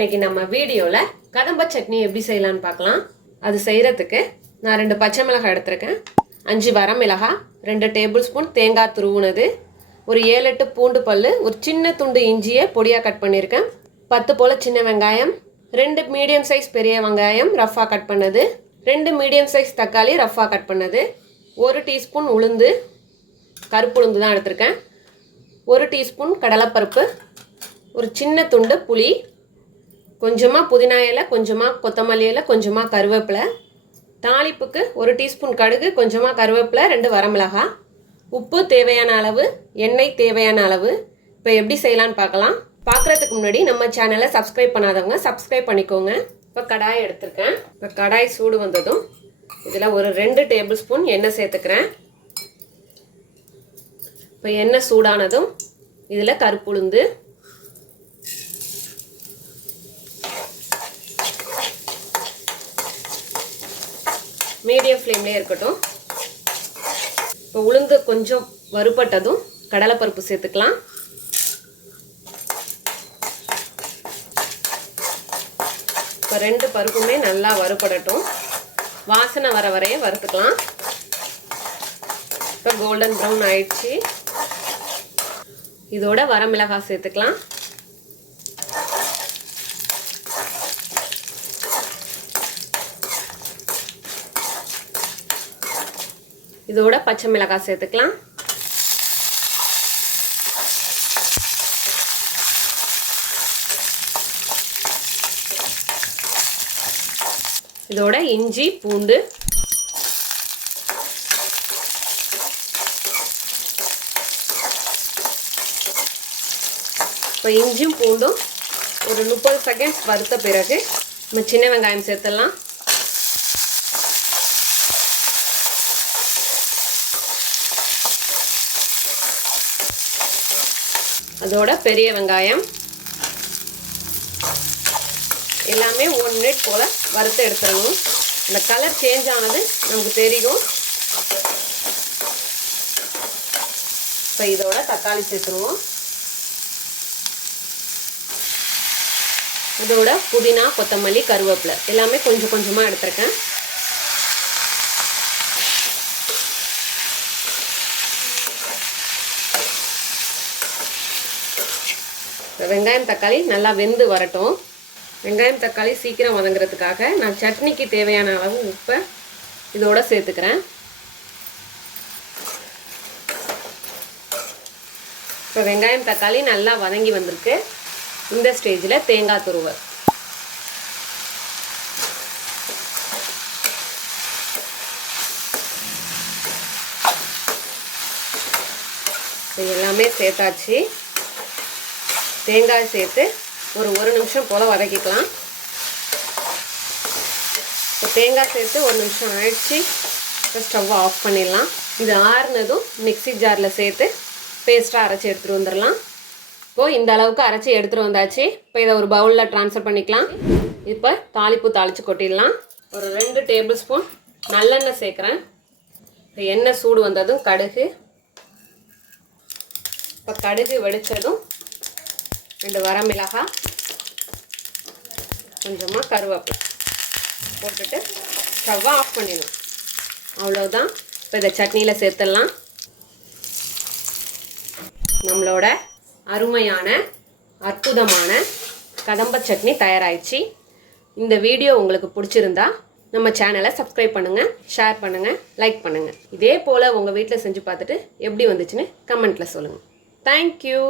இன்னைக்கு நம்ம வீடியோல கதம்ப சட்னி எப்படி செய்யலாம்னு பார்க்கலாம். அது செய்யறதுக்கு நான் 2 பச்சை மிளகாய் எடுத்துருக்கேன், 5 வரமிளகாய், 2 டேபிள் ஸ்பூன் தேங்காய் துருவுனது, ஒரு 7-8 பூண்டு பல்லு, ஒரு சின்ன துண்டு இஞ்சியை பொடியாக கட் பண்ணியிருக்கேன், 10 போல சின்ன வெங்காயம், 2 மீடியம் சைஸ் பெரிய வெங்காயம் ரஃபாக கட் பண்ணது, 2 மீடியம் சைஸ் தக்காளி ரஃபாக கட் பண்ணது, 1 டீஸ்பூன் உளுந்து, கருப்பு உளுந்து தான் எடுத்திருக்கேன், 1 டீஸ்பூன் கடலைப்பருப்பு, ஒரு சின்ன துண்டு புளி, கொஞ்சமாக புதினா இலை, கொஞ்சமாக கொத்தமல்லி இலை, கொஞ்சமாக கருவேப்பிலை, தாளிப்புக்கு 1 டீஸ்பூன் கடுகு, கொஞ்சமாக கருவேப்பிலை, 2 வரமிளகாய், உப்பு தேவையான அளவு, எண்ணெய் தேவையான அளவு. இப்போ எப்படி செய்யலான்னு பார்க்கலாம். பார்க்குறதுக்கு முன்னாடி நம்ம சேனலை சப்ஸ்கிரைப் பண்ணாதவங்க சப்ஸ்கிரைப் பண்ணிக்கோங்க. இப்போ கடாய் எடுத்துருக்கேன். இப்போ கடாய் சூடு வந்ததும் இதில் ஒரு 2 டேபிள் ஸ்பூன் எண்ணெய் சேர்த்துக்கிறேன். இப்போ எண்ணெய் சூடானதும் இதில் கருப்புளுந்து, மீடியம் ஃப்ளேம்லேயே இருக்கட்டும். இப்போ உளுந்து கொஞ்சம் வறுபட்டதும் கடலைப்பருப்பு சேர்த்துக்கலாம். இப்போ 2 பருப்புமே நல்லா வறுபடட்டும், வாசனை வர வரைய வறுத்துக்கலாம். இப்போ கோல்டன் ப்ரௌன் ஆயிடுச்சு. இதோட வரமிளகாய் சேர்த்துக்கலாம். இதோட பச்சை மிளகாய் சேர்த்துக்கலாம். இதோட இஞ்சி பூண்டு, இப்போ இஞ்சியும் பூண்டும் ஒரு 30 செகண்ட்ஸ் வறுத்த பிறகு நம்ம சின்ன வெங்காயம் சேர்த்துடலாம். அதோட பெரிய வெங்காயம் எல்லாமே 1 மினிட் போல் வறுத்து எடுத்துடணும். இந்த கலர் சேஞ்ச் ஆனது நமக்கு தெரியும். இப்போ இதோட தக்காளி சேர்த்துருவோம். இதோட புதினா, கொத்தமல்லி, கருவேப்பிலை எல்லாமே கொஞ்சம் கொஞ்சமாக எடுத்துருக்கேன். வெங்காயம் தக்காளி நல்லா வெந்து வரட்டும். வெங்காயம் தக்காளி சீக்கிரம் வதங்குறதுக்காக நான் சட்னிக்கு தேவையான அளவு உப்பை இதோட சேர்த்துக்கிறேன். இப்போ வெங்காயம் தக்காளி நல்லா வதங்கி வந்திருக்கு. இந்த ஸ்டேஜில் தேங்காய் துருவல், எல்லாமே சேர்த்தாச்சு. தேங்காய் சேர்த்து ஒரு 1 நிமிஷம் போல் வதக்கிக்கலாம். இப்போ தேங்காய் சேர்த்து 1 நிமிஷம் ஆயிடுச்சு. இப்போ ஸ்டவ்வை ஆஃப் பண்ணிடலாம். இது ஆறுனதும் மிக்சி ஜாரில் சேர்த்து பேஸ்ட்டாக அரைச்சி எடுத்துகிட்டு வந்துடலாம். இப்போது இந்த அளவுக்கு அரைச்சி எடுத்துகிட்டு வந்தாச்சு. இப்போ இதை ஒரு பவுலில் ட்ரான்ஸ்ஃபர் பண்ணிக்கலாம். இப்போ தாளிப்பு தாளித்து கொட்டிடலாம். ஒரு 2 டேபிள் ஸ்பூன் நல்லெண்ணெய் சேர்க்குறேன். இப்போ எண்ணெய் சூடு வந்ததும் கடுகு, இப்போ கடுகு வெடித்ததும் 2 வரமிளகாய், கொஞ்சமாக கருவேப்பிலை போட்டுட்டு ஸ்டவ்வை ஆஃப் பண்ணிடலாம். அவ்வளோதான். இப்போ இதை சட்னியில் சேர்த்துடலாம். நம்மளோட அருமையான அற்புதமான கதம்ப சட்னி தயாராகிடுச்சு. இந்த வீடியோ உங்களுக்கு பிடிச்சிருந்தா நம்ம சேனலை சப்ஸ்கிரைப் பண்ணுங்கள், ஷேர் பண்ணுங்கள், லைக் பண்ணுங்கள். இதே போல் உங்கள் வீட்டில் செஞ்சு பார்த்துட்டு எப்படி வந்துச்சுன்னு கமெண்ட்டில் சொல்லுங்கள். தேங்க்யூ.